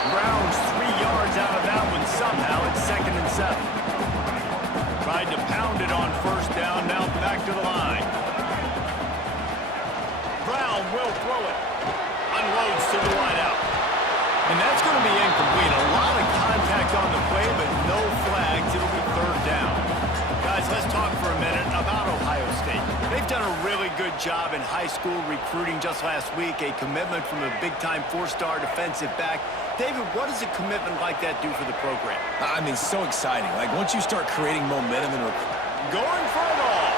scrounge 3 yards out of that one somehow. It's 2nd and 7. Tried to pound it on first down, now back to the line. Brown will throw it. Unloads to the wideout. And that's going to be incomplete. A lot of contact on the play, but no flags. It'll be 3rd down. Guys, let's talk for a minute about Ohio State. They've done a really good job in high school recruiting. Just last week, a commitment from a big-time 4-star defensive back. David, what does a commitment like that do for the program? I mean, so exciting. Like, once you start creating momentum and going for it all.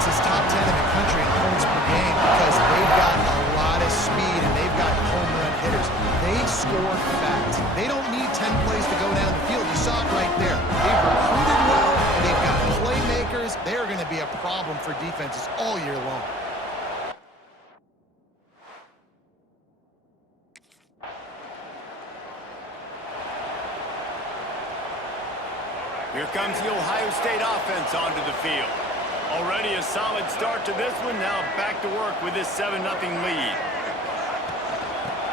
Is top 10 in the country in points per game because they've got a lot of speed and they've got home run hitters. They score fast. They don't need 10 plays to go down the field. You saw it right there. They've recruited well. They've got playmakers. They're going to be a problem for defenses all year long. Here comes the Ohio State offense onto the field. Already a solid start to this one. Now back to work with this 7-0 lead.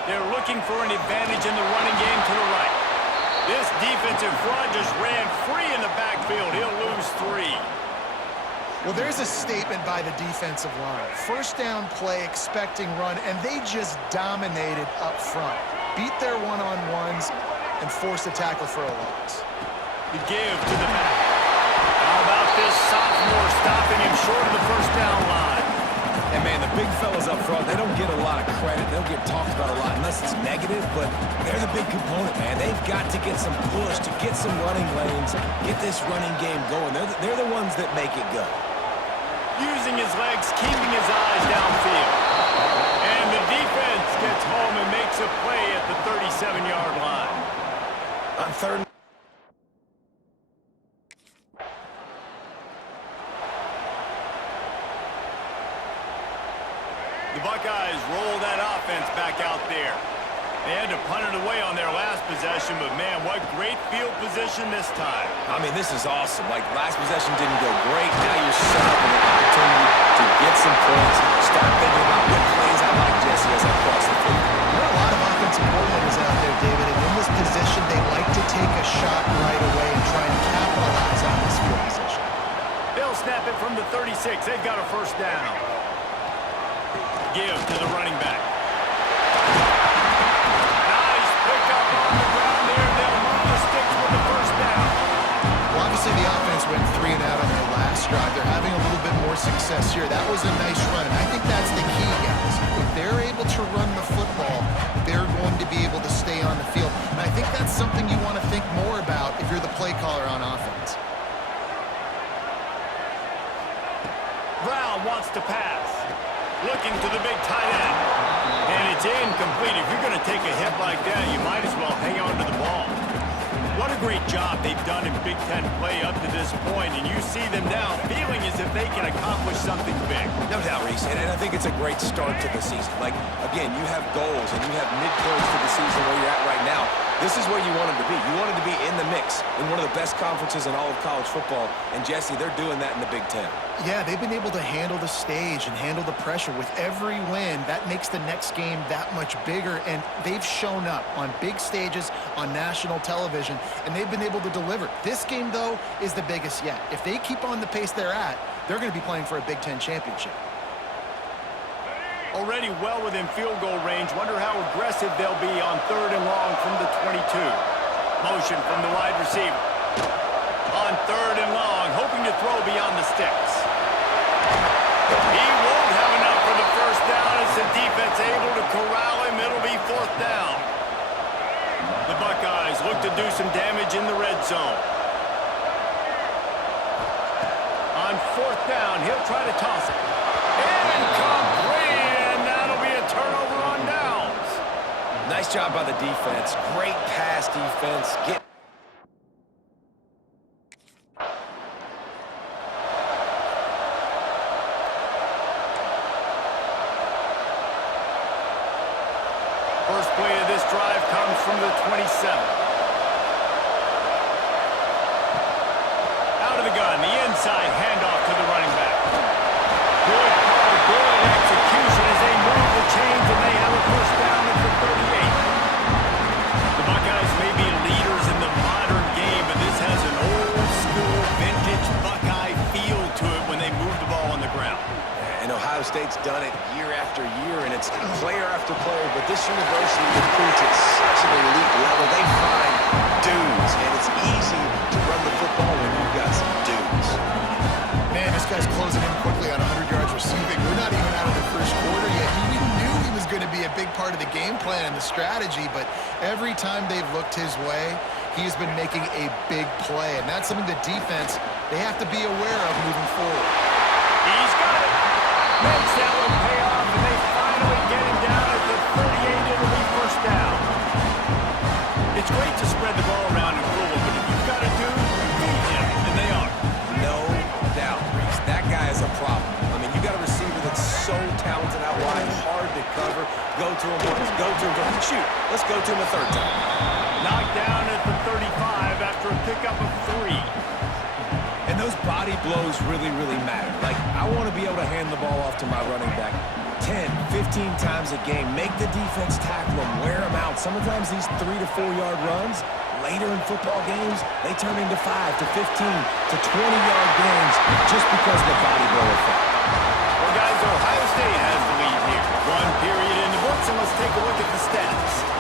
They're looking for an advantage in the running game to the right. This defensive front just ran free in the backfield. He'll lose 3. Well, there's a statement by the defensive line. First down play, expecting run, and they just dominated up front. Beat their one-on-ones and forced a tackle for a loss. The give to the back. How about this sophomore stopping him short of the first down line? And, man, the big fellas up front, they don't get a lot of credit. They don't get talked about a lot unless it's negative, but they're the big component, man. They've got to get some push, to get some running lanes, get this running game going. They're the ones that make it go. Using his legs, keeping his eyes downfield. And the defense gets home and makes a play at the 37-yard line. On 3rd. The Buckeyes roll that offense back out there. They had to punt it away on their last possession, but, man, what great field position this time. I mean, this is awesome. Like, last possession didn't go great. Now you're set up with an opportunity to get some points. Start thinking about what plays I like, Jesse, as I cross the field. There are a lot of offensive coordinators out there, David, and in this position, they like to take a shot right away and try and capitalize on this field position. They'll snap it from the 36. They've got a first down. Give to the running back. Nice pickup on the ground there. They'll move the sticks with the first down. Well, obviously the offense went 3 and out on their last drive. They're having a little bit more success here. That was a nice run, and I think that's the key, guys. If they're able to run the football, they're going to be able to stay on the field. And I think that's something you want to think more about if you're the play caller on offense. Brown wants to pass. Looking to the big tight end. And it's incomplete. If you're going to take a hit like that, you might as well hang on to the ball. What a great job they've done in Big Ten play up to this point, and you see them now feeling as if they can accomplish something big. No doubt, Reese, and I think it's a great start to the season. Like, again, you have goals and you have midpoints to the season where you're at right now. This is where you want them to be. You want them to be in the mix in one of the best conferences in all of college football, and Jesse, they're doing that in the Big Ten. Yeah, they've been able to handle the stage and handle the pressure. With every win, that makes the next game that much bigger, and they've shown up on big stages on national television, and they've been able to deliver. This game, though, is the biggest yet. If they keep on the pace they're at, they're going to be playing for a Big Ten championship. Already well within field goal range. Wonder how aggressive they'll be on 3rd and long from the 22. Motion from the wide receiver. On 3rd and long, hoping to throw beyond the sticks. He won't have enough for the first down as the defense able to corral him. It'll be 4th down. The Buckeyes look to do some damage in the red zone. On 4th down, he'll try to toss it. Incomplete, and that'll be a turnover on downs. Nice job by the defense. Great pass defense. First play of this drive comes from the 27. inside handoff to the running back. Good call, good execution as they move the chains, and they have a first down at the 38. The Buckeyes may be leaders in the modern game, but this has an old-school, vintage Buckeye feel to it when they move the ball on the ground. And Ohio State's done it year after year, and it's player after player, but this university recruits at such an elite level. They find dudes, and it's easy to run the football when you've got some dudes. Man, this guy's closing in quickly on 100 yards receiving. We're not even out of the first quarter yet. We knew he was going to be a big part of the game plan and the strategy, but every time they've looked his way, he's been making a big play, and that's something the defense, they have to be aware of moving forward. He's got it. Makes that one pay off, and they finally get him down at the 38. It'll be first down. It's great to spread the ball around and fool him, but if you've got a dude, feed him, and they are. No doubt, Reese. That guy is a problem. I mean, you got a receiver that's so talented out wide, hard to cover. Go to him once, go to him, shoot. Let's go to him a third time. Knocked down at the 35 after a pickup of 3. And those body blows really, really matter. Like, I want to be able to hand the ball off to my running back 10, 15 times a game. Make the defense tackle him, wear him out. Sometimes these 3 to 4 yard runs, later in football games, they turn into 5 to 15 to 20-yard games just because of the body blow effect. Well, guys, Ohio State has the lead here. 1 period in the books, and let's take a look at the stats.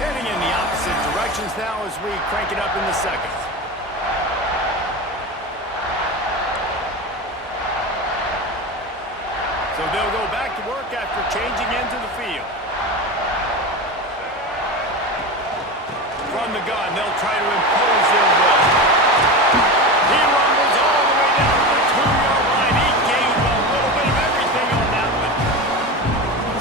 Heading in the opposite directions now as we crank it up in the second. So they'll go back to work after changing into the field. From the gun, they'll try to impose their will. He rumbles all the way down to the 2-yard line. He gained a little bit of everything on that one.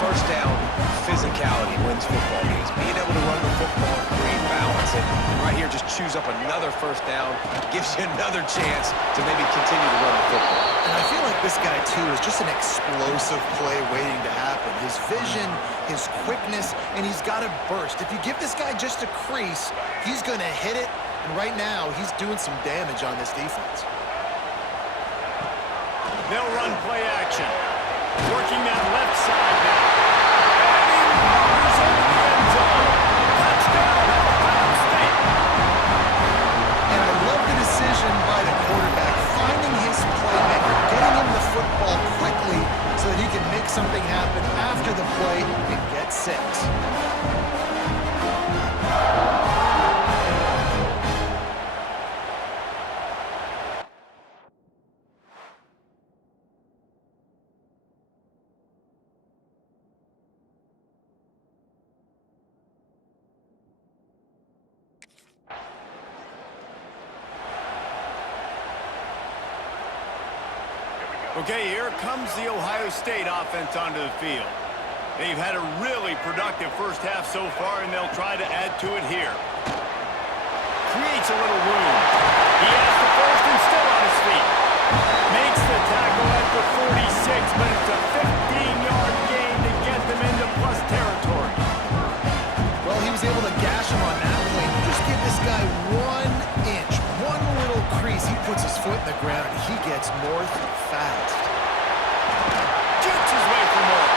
First down, physicality wins football games. Being able to run the football and create balance. And right here, just choose up another first down. Gives you another chance to maybe continue to run the football. And I feel like this guy, too, is just an explosive play waiting to happen. His vision, his quickness, and he's got a burst. If you give this guy just a crease, he's going to hit it. And right now, he's doing some damage on this defense. They'll run play action. Working that left side now. And he wanders into the end zone. Touchdown, Ohio State. And I love the decision by the quarterback, finding his playmaker, getting him the football quickly so that he can make something happen after the play and get 6. Okay, here comes the Ohio State offense onto the field. They've had a really productive first half so far, and they'll try to add to it here. Creates a little room. He has the first and still on his feet. Makes the tackle at the 46, but it's a 15-yard gain to get them into plus territory. Well, he was able to gash him on that play. You just give this guy 1 inch, one little crease. He puts his foot in the ground, and he gets north fast. Jukes his way for more.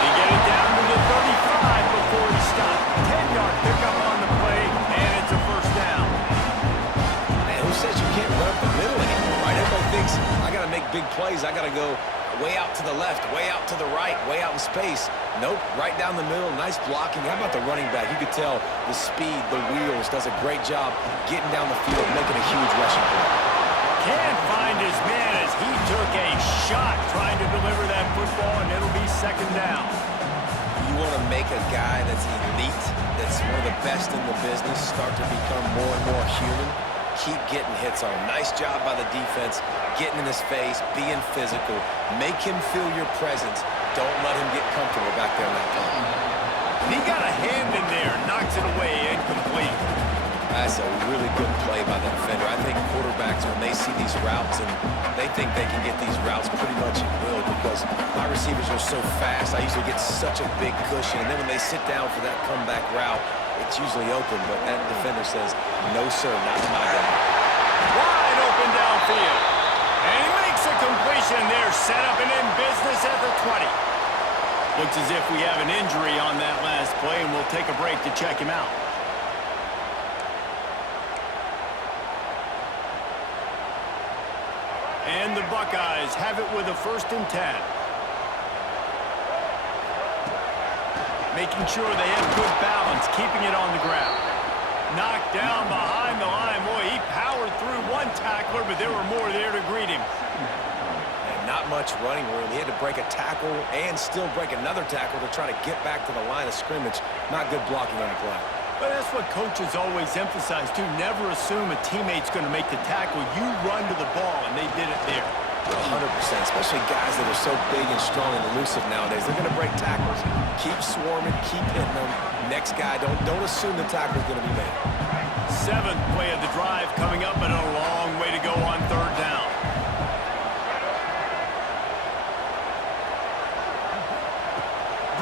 They get it down to the 35 before he stopped. 10-yard pickup on the play, and it's a first down. Man, who says you can't run up the middle anymore, right? Everybody thinks, I got to make big plays. I got to go way out to the left, way out to the right, way out in space. Nope, right down the middle, nice blocking. How about the running back? You could tell the speed, the wheels, does a great job getting down the field, making a huge rushing play. Can't find his man as he took a shot trying to deliver that football, and it'll be second down. You want to make a guy that's elite, that's one of the best in the business, start to become more and more human. Keep getting hits on him. Nice job by the defense, getting in his face, being physical. Make him feel your presence. Don't let him get comfortable back there in that pocket. He got a hand in there, knocks it away, incomplete. That's a really good play by the defender. I think quarterbacks, when they see these routes and they think they can get these routes pretty much at will because My receivers are so fast, I usually get such a big cushion, and then when they sit down for that comeback route, it's usually open, but that defender says, no, sir, not in my game. Wide open downfield. And he makes a completion there, set up and in business at the 20. Looks as if we have an injury on that last play, and we'll take a break to check him out. And the Buckeyes have it with a 1st and 10. Making sure they have good balance, keeping it on the ground. Knocked down behind the line. Boy, he powered through one tackler, but there were more there to greet him. And not much running room. He had to break a tackle and still break another tackle to try to get back to the line of scrimmage. Not good blocking on the play. But that's what coaches always emphasize, too. Never assume a teammate's going to make the tackle. You run to the ball, and they did it there. 100%, especially guys that are so big and strong and elusive nowadays. They're going to break tackles. Keep swarming, keep hitting them. Next guy, don't assume the tackle's going to be made. 7th play of the drive coming up, and a long way to go on 3rd down.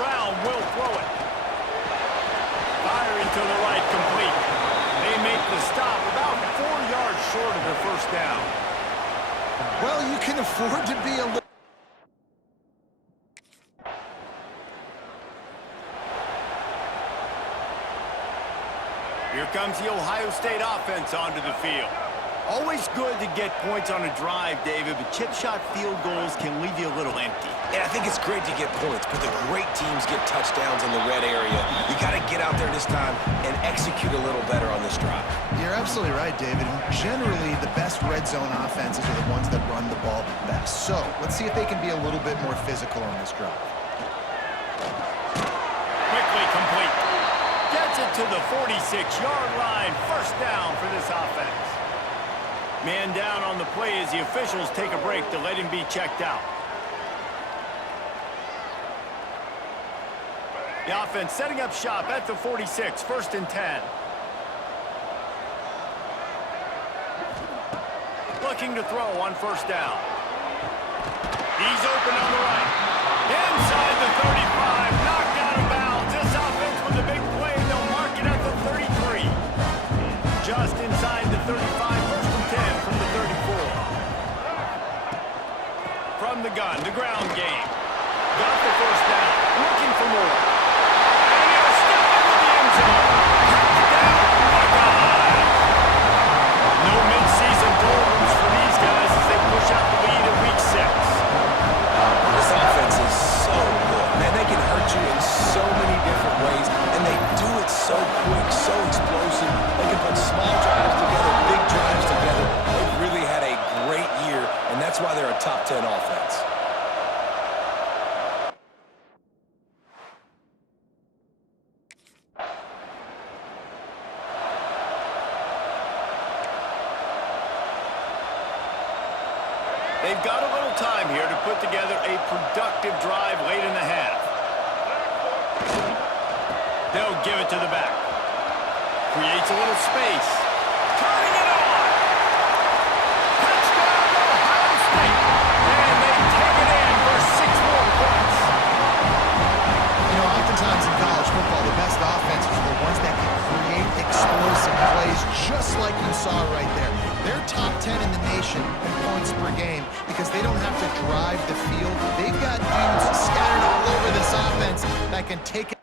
Brown will throw it. Firing to the right, complete. They make the stop about 4 yards short of their 1st down. Well, you can afford to be a little... Here comes the Ohio State offense onto the field. Always good to get points on a drive, David, but chip shot field goals can leave you a little empty. Yeah, I think it's great to get points, but the great teams get touchdowns in the red area. You got to get out there this time and execute a little better on this drive. You're absolutely right, David. Generally, the best red zone offenses are the ones that run the ball the best. So, let's see if they can be a little bit more physical on this drive. Quickly complete. Gets it to the 46-yard line. 1st down for this offense. Man down on the play as the officials take a break to let him be checked out. The offense setting up shop at the 46, 1st and 10. Looking to throw on 1st down. He's open on the right. Inside the 35, knocked out of bounds. This offense with a big play, they'll mark it at the 33. Just inside the 35, 1st and 10 from the 34. From the gun, the ground game. Got the 1st down, looking for more. And he'll step into the end zone. Touchdown, Buckeyes! No mid-season doldrums for these guys as they push out the lead in Week 6. This offense is so good. Man, they can hurt you in so many different ways, and they do it so quick, so explosive. They can put small drives together, big drives together. They've really had a great year, and that's why they're a top 10 offense. They've got a little time here to put together a productive drive late in the half. They'll give it to the back. Creates a little space. Turning it on! Touchdown, Ohio State! And they take it in for 6 more points. You know, oftentimes in college football, the best offenses are the ones that can create explosive plays, just like you saw right there. They're top 10 in the nation in points per game because they don't have to drive the field. They've got dudes scattered all over this offense that can take it.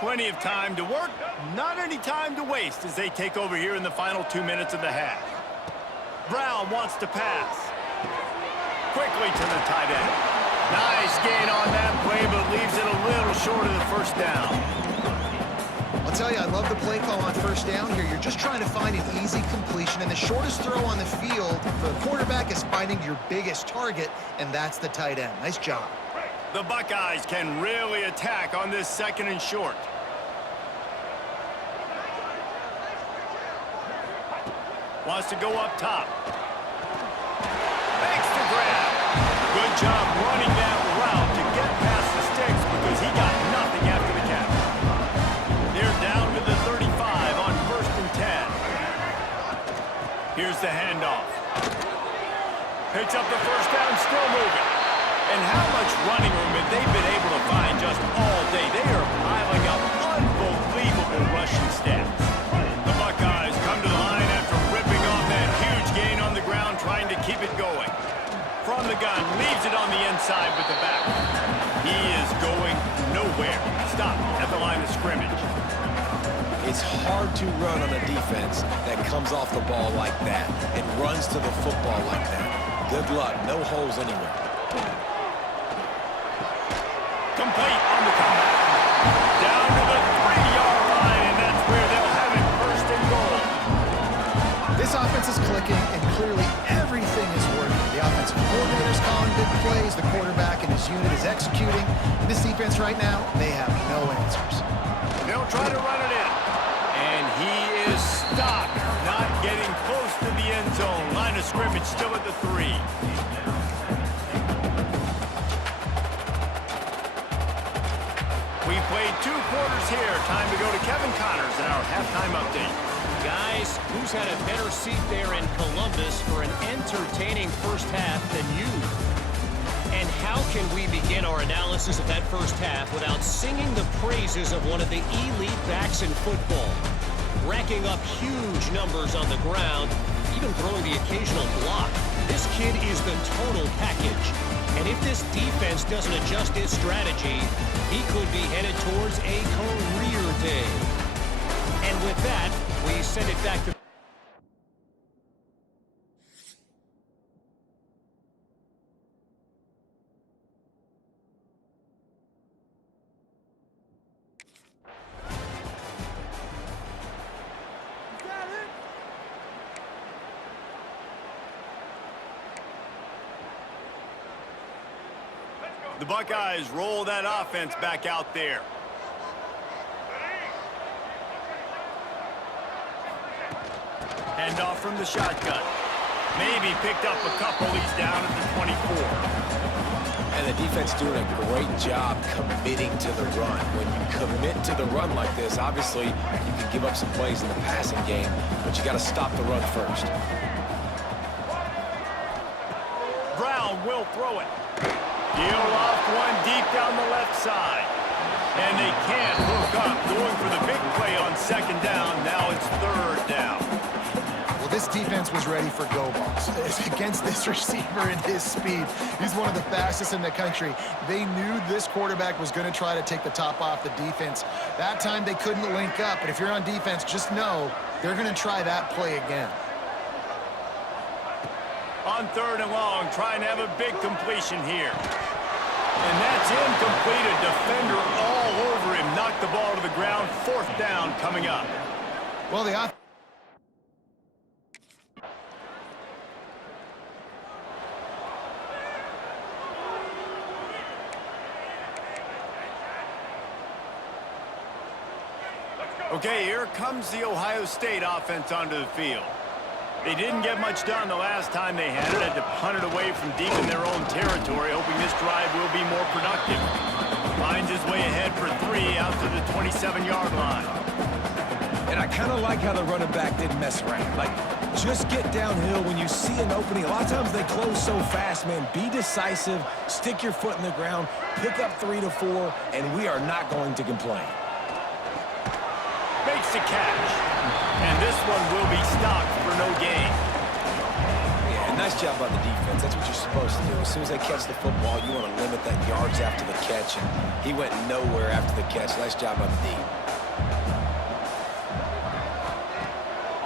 Plenty of time to work, not any time to waste as they take over here in the final 2 minutes of the half. Brown wants to pass. Quickly to the tight end. Nice gain on that play, but leaves it a little short of the 1st down. I'll tell you, I love the play call on 1st down here. You're just trying to find an easy completion, and the shortest throw on the field for the quarterback is finding your biggest target, and that's the tight end. Nice job. The Buckeyes can really attack on this 2nd and short. Wants to go up top. Makes the grab. Good job running that route to get past the sticks because he got nothing after the catch. Picks up the first down, still moving. And how much running room have they been able to find just all day? They are piling up unbelievable rushing stats. The Buckeyes come to the line after ripping off that huge gain on the ground, trying to keep it going. From the gun, leaves it on the inside with the back. He is going nowhere. Stop at the line of scrimmage. It's hard to run on a defense that comes off the ball like that and runs to the football like that. Good luck. No holes anywhere. Complete on the comeback. Down to the 3-yard line, and that's where they'll have it, first and goal. This offense is clicking, and clearly everything is working. The offensive coordinator's calling good plays. The quarterback and his unit is executing. This defense right now, they have no answers. They'll try to run it in. And he is stopped, not getting close to the end zone. Line of scrimmage still at the 3. We've played 2 quarters here. Time to go to Kevin Connors in our halftime update. Guys, who's had a better seat there in Columbus for an entertaining first half than you? And how can we begin our analysis of that first half without singing the praises of one of the elite backs in football? Racking up huge numbers on the ground, even throwing the occasional block. This kid is the total package. And if this defense doesn't adjust its strategy, he could be headed towards a career day. And with that, we send it back to... The Buckeyes roll that offense back out there. Handoff from the shotgun. Maybe picked up a couple. He's down at the 24. And the defense doing a great job committing to the run. When you commit to the run like this, obviously you can give up some plays in the passing game, but you got to stop the run first. Brown will throw it. He'll off one deep down the left side. And they can't hook up, going for the big play on second down. Now it's third down. Well, this defense was ready for go balls. It's against this receiver and his speed. He's one of the fastest in the country. They knew this quarterback was going to try to take the top off the defense. That time they couldn't link up, but if you're on defense, just know they're going to try that play again. On third and long, trying to have a big completion here. And that's incomplete. A defender all over him. Knocked the ball to the ground. Fourth down coming up. Well, the offense... Okay, here comes the Ohio State offense onto the field. They didn't get much done the last time they had it. Had to punt it away from deep in their own territory, hoping this drive will be more productive. Finds his way ahead for 3 out to the 27-yard line. And I kind of like how the running back didn't mess around. Like, just get downhill when you see an opening. A lot of times they close so fast, man. Be decisive, stick your foot in the ground, pick up 3 to 4, and we are not going to complain. Makes the catch. And this one will be stopped for no gain. Yeah, nice job by the defense. That's what you're supposed to do. As soon as they catch the football, you want to limit that yards after the catch. And he went nowhere after the catch. Nice job by the D.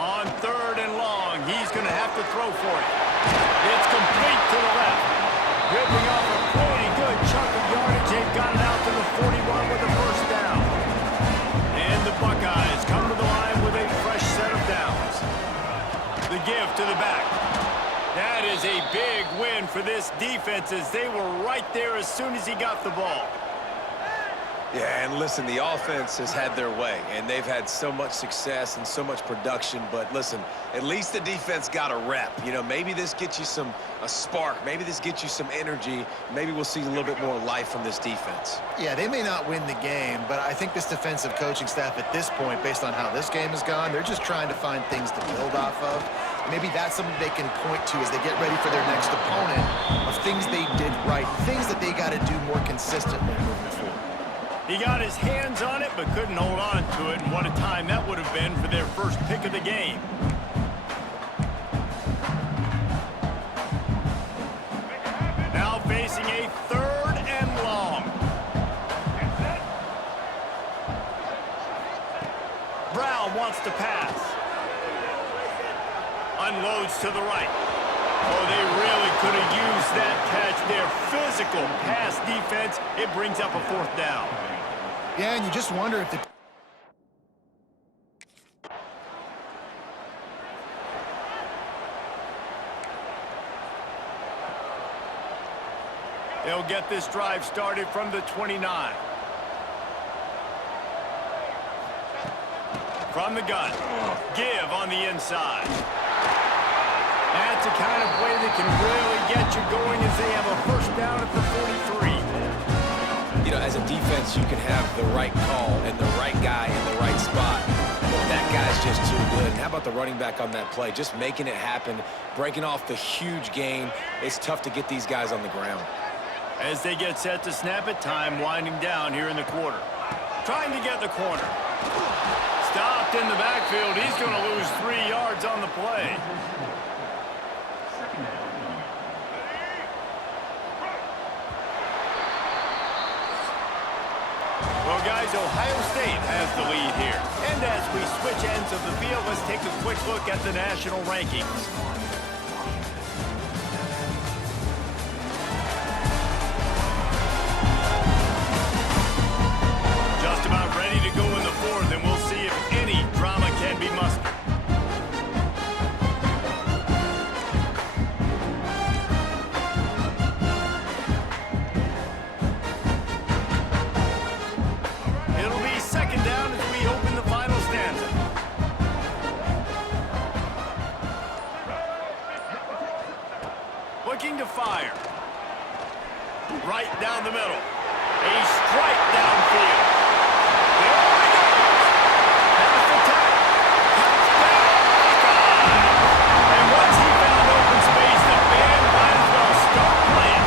On third and long, he's going to have to throw for it. It's complete to the left. Ripping off a pretty good chunk of yardage. They've got it out to the 41 with a first down. And the Buckeyes come to the line with a fresh set of downs. The give to the back. That is a big win for this defense as they were right there as soon as he got the ball. Yeah, and listen, the offense has had their way, and they've had so much success and so much production. But listen, at least the defense got a rep. You know, maybe this gets you a spark. Maybe this gets you some energy. Maybe we'll see a little bit more life from this defense. Yeah, they may not win the game, but I think this defensive coaching staff at this point, based on how this game has gone, they're just trying to find things to build off of. Maybe that's something they can point to as they get ready for their next opponent of things they did right, things that they got to do more consistently moving forward. He got his hands on it but couldn't hold on to it, and what a time that would have been for their first pick of the game. Now facing a 3rd and long. Brown wants to pass. Unloads to the right. Oh, they really could have used that catch there. Physical pass defense. It brings up a 4th down. Yeah, and you just wonder if the they'll get this drive started from the 29. From the gun. Give on the inside. That's the kind of play that can really get you going as they have a 1st down at the 43. You know, as a defense, you can have the right call and the right guy in the right spot. But that guy's just too good. And how about the running back on that play? Just making it happen, breaking off the huge gain. It's tough to get these guys on the ground. As they get set to snap it, time winding down here in the quarter. Trying to get the corner. Stopped in the backfield. He's going to lose 3 yards on the play. Well, guys, Ohio State has the lead here. And as we switch ends of the field, let's take a quick look at the national rankings. Just about ready to go in the 4th, and we'll see if any drama can be mustered. Looking to fire. Right down the middle. A strike downfield. There he goes. Past the tackle. Touchdown, Buckeyes. And once he found open space, the band might as well start playing.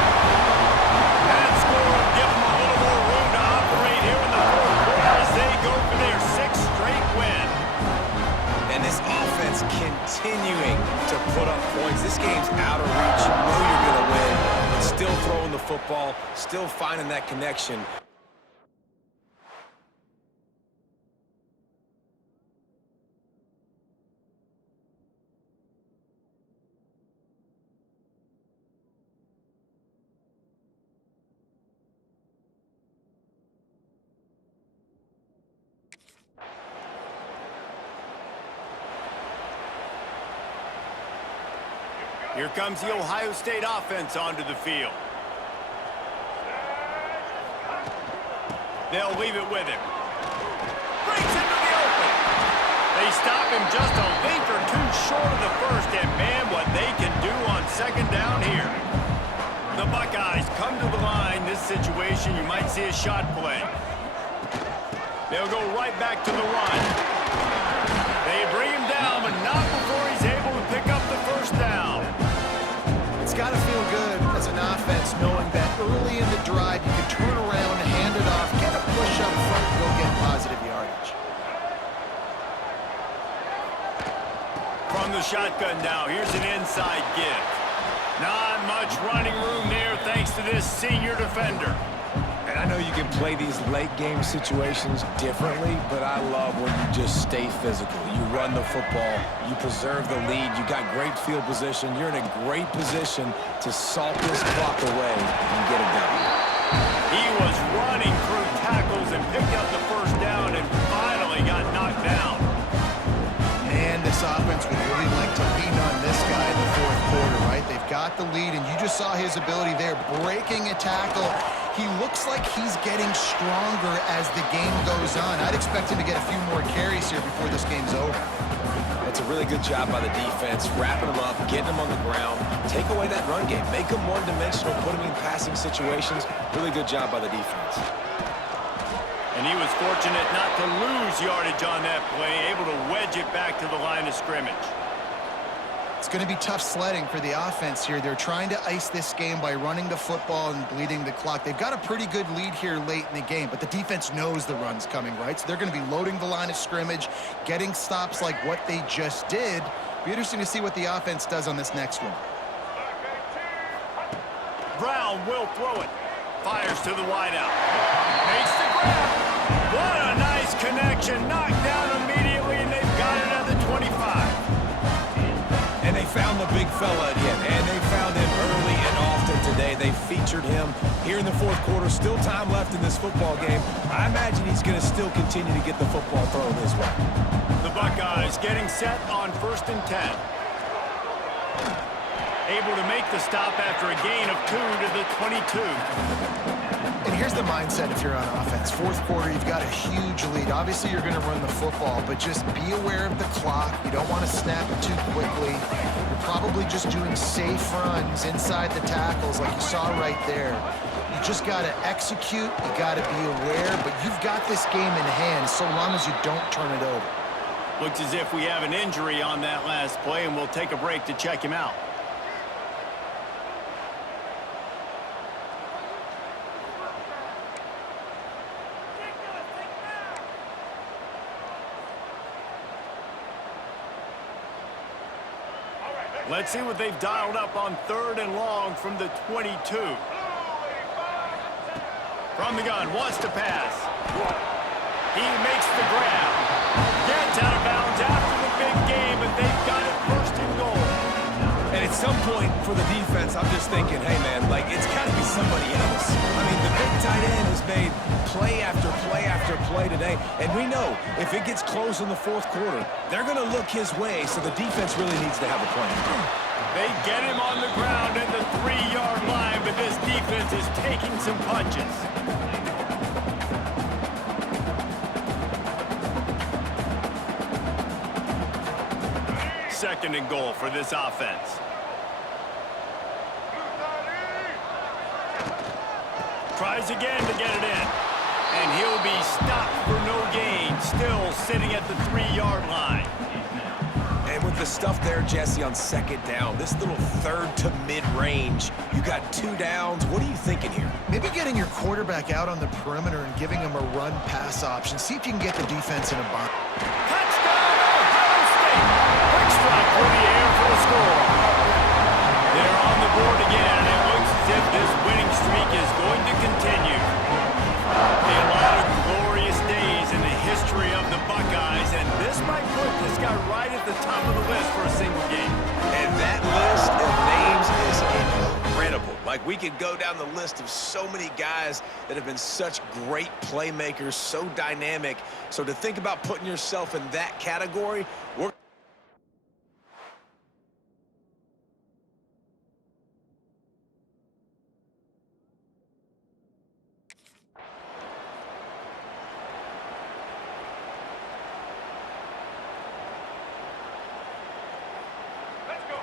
That score will give them a little more room to operate here in the 4th quarter as they go for their 6th straight win. And this offense continuing to put up points. This game's out of reach. You know you're going to win, but still throwing the football, still finding that connection. Here comes the Ohio State offense onto the field. They'll leave it with him. Breaks into the open. They stop him just a link or 2 short of the 1st, and man, what they can do on 2nd down here. The Buckeyes come to the line. This situation, you might see a shot play. They'll go right back to the run. They bring him down, but not before he's able to pick up the 1st down. It's got to feel good as an offense knowing that early in the drive you can turn around, hand it off, get a push up front, and go get positive yardage. From the shotgun now, here's an inside give. Not much running room there thanks to this senior defender. And I know you can play these late game situations differently, but I love when you just stay physical. You run the football, you preserve the lead, you got great field position, you're in a great position to salt this clock away and get it done. He was running through tackles and picked up the 1st down and finally got knocked down. And this offense would really like to lean on this guy in the 4th quarter, right? They've got the lead, and you just saw his ability there, breaking a tackle. He looks like he's getting stronger as the game goes on. I'd expect him to get a few more carries here before this game's over. That's a really good job by the defense, wrapping them up, getting them on the ground, take away that run game, make them one-dimensional, put them in passing situations. Really good job by the defense. And he was fortunate not to lose yardage on that play, able to wedge it back to the line of scrimmage. It's going to be tough sledding for the offense here. They're trying to ice this game by running the football and bleeding the clock. They've got a pretty good lead here late in the game, but the defense knows the run's coming, right? So they're going to be loading the line of scrimmage, getting stops like what they just did. Be interesting to see what the offense does on this next one. Brown will throw it. Fires to the wideout. Makes the grab. What a nice connection. Knocked down immediately, and they've got it at the 25. And they found the big fella again, and they found him early and often today. They featured him here in the fourth quarter. Still time left in this football game. I imagine he's going to still continue to get the football thrown his way. The Buckeyes getting set on 1st and 10. Able to make the stop after a gain of 2 to the 22. And here's the mindset if you're on offense. Fourth quarter, you've got a huge lead. Obviously, you're going to run the football, but just be aware of the clock. You don't want to snap it too quickly. You're probably just doing safe runs inside the tackles like you saw right there. You just got to execute. You got to be aware, but you've got this game in hand so long as you don't turn it over. Looks as if we have an injury on that last play, and we'll take a break to check him out. Let's see what they've dialed up on 3rd and long from the 22. From the gun, wants to pass. He makes the grab. Gets out of bounds after the big game, but they've got it 1st and goal. And at some point for the defense, I'm just thinking, hey, man, like, it's got to be somebody else. I mean, the big tight end has made play after play after play today. And we know if it gets close in the fourth quarter, they're going to look his way, so the defense really needs to have a plan. They get him on the ground at the 3-yard line, but this defense is taking some punches. Second and goal for this offense. Tries again to get it in. And he'll be stopped for no gain, still sitting at the 3-yard line. And with the stuff there, Jesse, on 2nd down, this little 3rd to mid-range, you got 2 downs. What are you thinking here? Maybe getting your quarterback out on the perimeter and giving him a run-pass option. See if you can get the defense in a bind. Touchdown, Ohio State! Quick strike for the air for the score. They're on the board again, and it looks as if this winning streak is going to continue. A lot of glorious days in the history of the Buckeyes, and this might put this guy right at the top of the list for a single game. And that list of names is incredible. Like, we could go down the list of so many guys that have been such great playmakers, so dynamic. So to think about putting yourself in that category, we're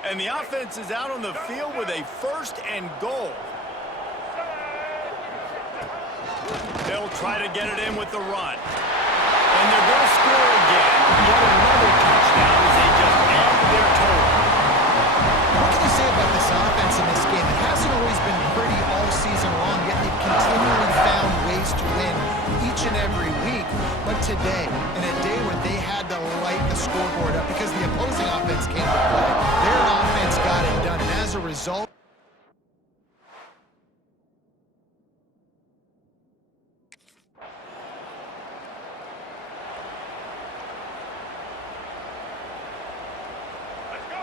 And the offense is out on the field with a 1st and goal. They'll try to get it in with the run. And they're going to score again. Yet another touchdown as they just add to their total. What can you say about this offense in this game? It hasn't always been pretty all season long, yet they've continually found ways to win each and every week. But today, in a day where they had to light the scoreboard up because the opposing offense came to play, their offense got it done. And as a result,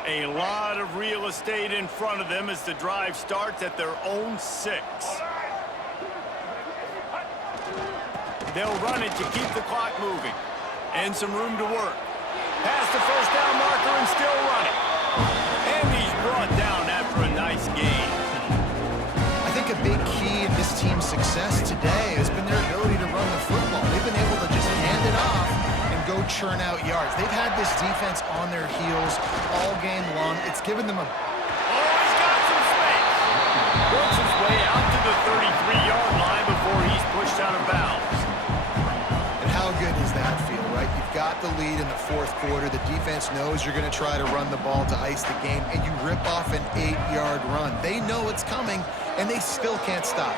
a lot of real estate in front of them as the drive starts at their own 6. They'll run it to keep the clock moving. And some room to work. Past the 1st down marker and still running. And he's brought down after a nice gain. I think a big key in this team's success today has been their ability to run the football. They've been able to just hand it off and go churn out yards. They've had this defense on their heels all game long. It's given them a... Oh, he's got some space. Works his way out to the 33-yard line before he's pushed out of bounds. And how good is does that feel, right? You've got the lead in the fourth quarter. The defense knows you're going to try to run the ball to ice the game, and you rip off an 8-yard run. They know it's coming, and they still can't stop.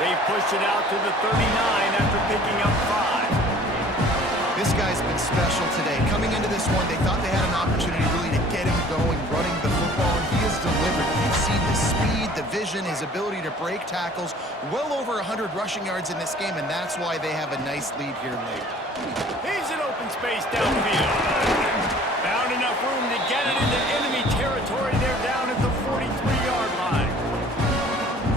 They pushed it out to the 39 after picking up 5. This guy's been special today. Coming into this one, they thought they had an opportunity really to get him going, running the football, and he has delivered. You've seen the speed, the vision, his ability to break tackles, well over 100 rushing yards in this game, and that's why they have a nice lead here late. He's in open space downfield. Found enough room to get it into enemy territory. They're down at the 43-yard line.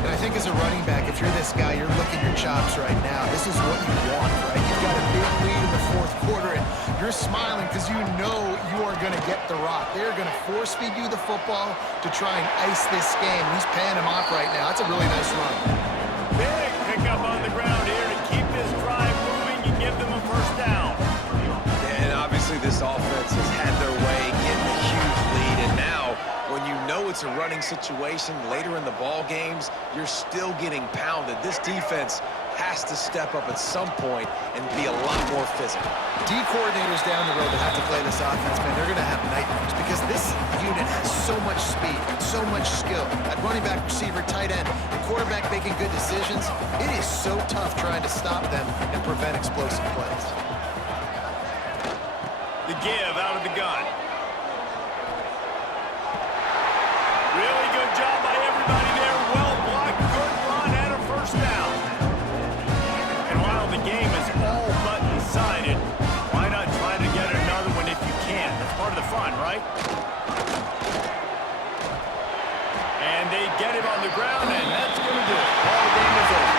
And I think as a running back, if you're this guy, you're licking your chops right now. This is what you want, right? You've got a big lead in the fourth quarter, and you're smiling because you know you are going to get the rock. They're going to force-feed you the football to try and ice this game. He's paying him off right now. That's a really nice run. Big pickup on the ground here to keep this drive moving and give them a first down. And obviously this offense has had their way, getting a huge lead, and now when you know it's a running situation later in the ball games, you're still getting pounded. This defense has to step up at some point and be a lot more physical. D coordinators down the road that have to play this offense, man, they're going to have nightmares because this unit has so much speed and so much skill. At running back, receiver, tight end, and quarterback making good decisions, it is so tough trying to stop them and prevent explosive plays. The give out of the gun. Really good job by everybody there. Well blocked, good run, and a first down. And while the game is all but decided, why not try to get another one if you can? That's part of the fun, right? And they get him on the ground, and that's going to do it. Ball game is over.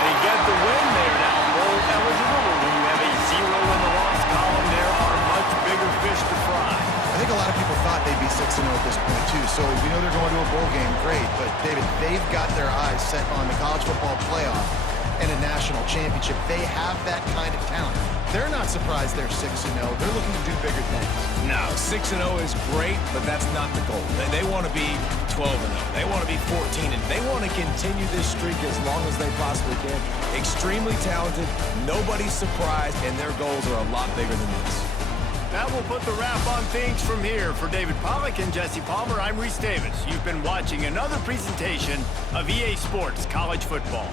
They get the win. They're now bowl eligible. When you have a 0 in the loss column, there are much bigger fish to fry. I think a lot of people thought they'd be 6-0 at this point, too. So we know they're going to a bowl game, great. But, David, they've got their eyes set on the college football playoff and a national championship. They have that kind of talent. They're not surprised they're 6-0. They're looking to do bigger things. No, 6-0 is great, but that's not the goal. They want to be 12-0. They want to be 14, and they want to continue this streak as long as they possibly can. Extremely talented, nobody's surprised, and their goals are a lot bigger than this. That will put the wrap on things from here. For David Pollack and Jesse Palmer, I'm Reese Davis. You've been watching another presentation of EA Sports College Football.